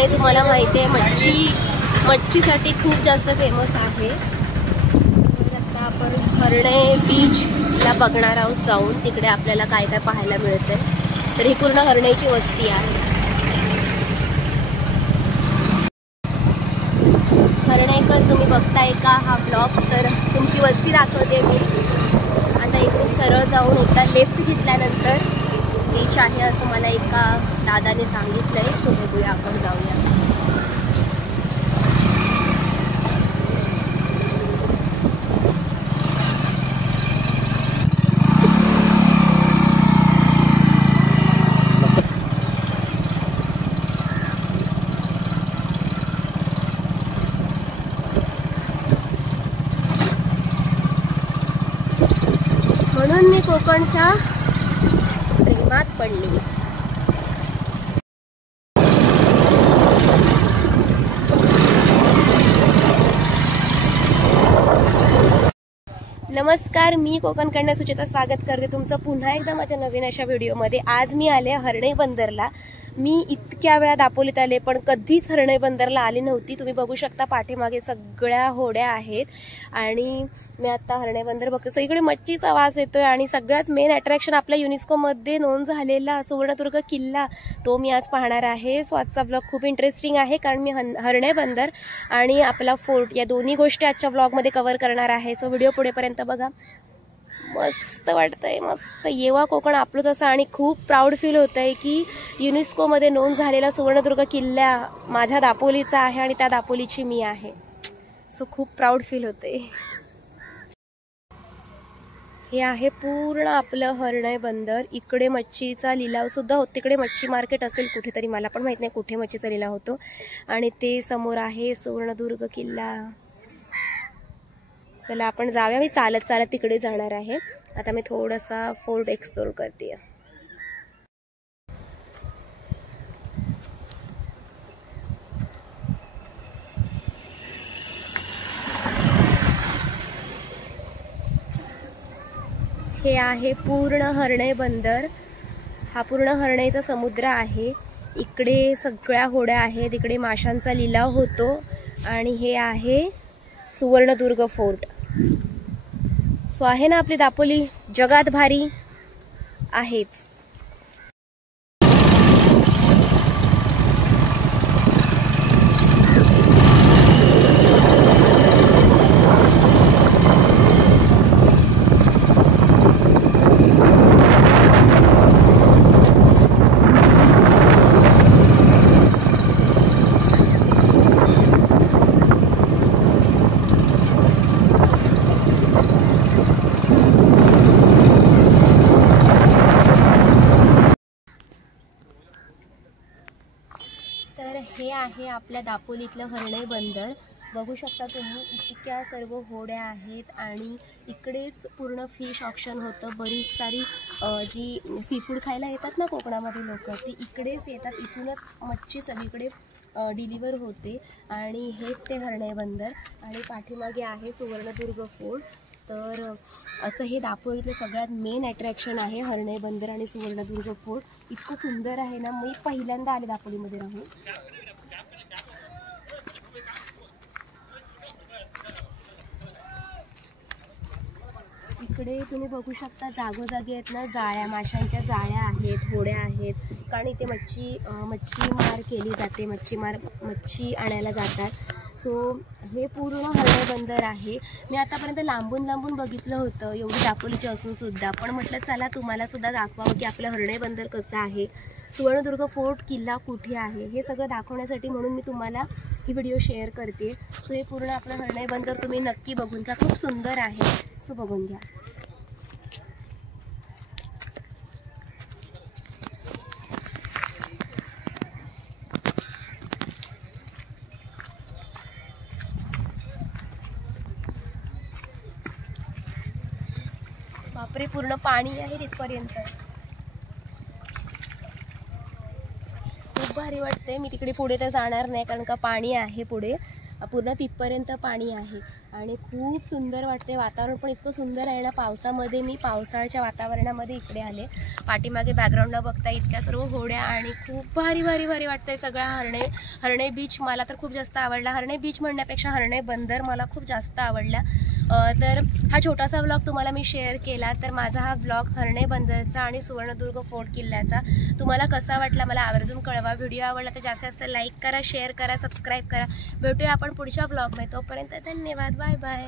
हरणे तुम्हाला माहिती आहे मच्छीसाठी खूप जास्त फेमस आहे। तर आता आपण हरणे बीचला बघणार आहोत जाऊन, तिकडे आपल्याला काय काय पाहायला मिळते। तर ही पूर्ण हरणेची वस्ती आहे। हरणेकर तुम्ही बघताय का हा ब्लॉग? तर तुमची वस्ती दाखवते मी। आता इकडून सरळ जाऊन एकदा लेफ्ट घेतल्यानंतर बीच आहे असं मला एका दादाने सांगितलंय। सो बघूया, आपण जाऊया। म्हणून मी कोकणच्या प्रेमात पडली। नमस्कार, मी कोकणकडनं सुचिता स्वागत करते तुमचं पुन्हा एकदा माझ्या नवीन अशा व्हिडिओमध्ये। आज मी आले हरणे बंदरला। मी इतक्या वेळा दापोलीत आले पण कधीच हरणे बंदरला आली नव्हती। तुम्ही बघू शकता पाठीमागे सगळ्या होड्या आहेत आणि मी आता हरणे बंदर बघते। सगळीकडे मच्छीचा वास येतोय आणि सगळ्यात मेन अट्रॅक्शन आपल्या युनेस्कोमध्ये नोंद झालेला सुवर्णदुर्ग किल्ला, तो मी आज पाहणार आहे। सो आजचा ब्लॉग खूप इंटरेस्टिंग आहे कारण मी हरणे बंदर आणि आपला फोर्ट या दोन्ही गोष्टी आजच्या ब्लॉगमध्ये कव्हर करणार आहे। सो व्हिडिओ पुढेपर्यंत बघा। मस्त वाटतंय, मस्त येवा कोकण आपलंच असं। आणि खूप प्राऊड फील होतंय की युनेस्कोमध्ये नोंद झालेला सुवर्णदुर्ग किल्ला माझ्या दापोलीचा आहे आणि त्या दापोलीची मी आहे। सो खूप प्राऊड फील होते। हे आहे पूर्ण आपलं हरणे बंदर। इकडे मच्छीचा लिलाव सुद्धा होतो, तिकडे मच्छी मार्केट असेल कुठेतरी, मला पण माहित नाही कुठे मच्छीचा लिलाव होतो। आणि ते समोर आहे सुवर्णदुर्ग किल्ला। चला आपण जाऊया। मी चालत चालत तिकडे जाणार आहे। आता मी थोडासा फोर्ट एक्सप्लोर करते। हे आहे पूर्ण हरणे बंदर। हा पूर्ण हरणेचा समुद्र आहे। इकडे सगळ्या होड्या आहेत, इकडे माशांचा लिलाव होतो आणि हे आहे सुवर्णदुर्ग फोर्ट। सो आहे ना आपली दापोली जगात भारी आहेच। तर हे आहे आपल्या दापोलीतलं हरणे बंदर। बघू शकता तुम्ही इतक्या सर्व होड्या आहेत आणि इकडेच पूर्ण फिश ऑक्शन होतं। बरीच सारी जी सी फूड खायला येतात ना कोकणामध्ये लोक, ती इकडेच येतात। इथूनच मच्छी सगळीकडे डिलिव्हर होते आणि हेच ते हरणे बंदर। आणि पाठीमागे आहे सुवर्णदुर्ग फोर्ट। तर असं हे दापोलीतलं सगळ्यात मेन अट्रॅक्शन आहे, हरणे बंदर आणि सुवर्णदुर्ग फोर्ट। इतकं सुंदर आहे ना, मी पहिल्यांदा आले दापोलीमध्ये राहून। इकडे तुम्ही बघू शकता जागोजागी आहेत ना जाळ्या, माशांच्या जाळ्या आहेत, होड्या आहेत, कारण इथे मच्छीमार केली जाते, मच्छी आणायला जातात। सो हे पूर्ण हरणे बंदर आहे। मी आतापर्यंत लांबून बघितलं होतं एवढी दापोलीची असून सुद्धा, पण म्हटलं चला तुम्हाला सुद्धा दाखवावं की आपलं हरणे बंदर कसं आहे, सुवर्णदुर्ग फोर्ट किल्ला कुठे आहे, हे सगळं दाखवण्यासाठी म्हणून मी तुम्हाला ही व्हिडिओ शेअर करते। सो हे पूर्ण आपलं हरणे बंदर तुम्ही नक्की बघून घ्या, खूप सुंदर आहे। सो बघून घ्या। बापरे, पूर्ण पाणी आहे तिथपर्यंत। खूप भारी वाटते। मी तिकडे पुढे तर जाणार नाही कारण का पाणी आहे पुढे, पूर्ण तिथपर्यंत पाणी आहे आणि खूप सुंदर वाटते. वातावरण पण इतकं सुंदर आहे ना. पावसामध्ये मी पावसाळ्याच्या वातावरणामध्ये इकडे आले. पाठीमागे बॅकग्राऊंडला बघता इतक्या सर्व होड्या आणि खूप भारी भारी भारी वाटतंय सगळं. हर्णे बीच मला तर खूप जास्त आवडला. हर्णे बीच म्हणण्यापेक्षा हर्णे बंदर मला खूप जास्त आवडला. तर हा छोटासा व्लॉग तुम्हाला मी शेअर केला. तर माझा हा व्लॉग हर्णे बंदरचा आणि सुवर्णदुर्ग फोर्ट किल्ल्याचा तुम्हाला कसा वाटला मला आवर्जून कळवा. व्हिडिओ आवडला तर जास्तीत जास्त लाईक करा, शेअर करा, सबस्क्राईब करा. भेटूया आपण पुढच्या व्लॉगमध्ये. तोपर्यंत धन्यवाद. Bye bye.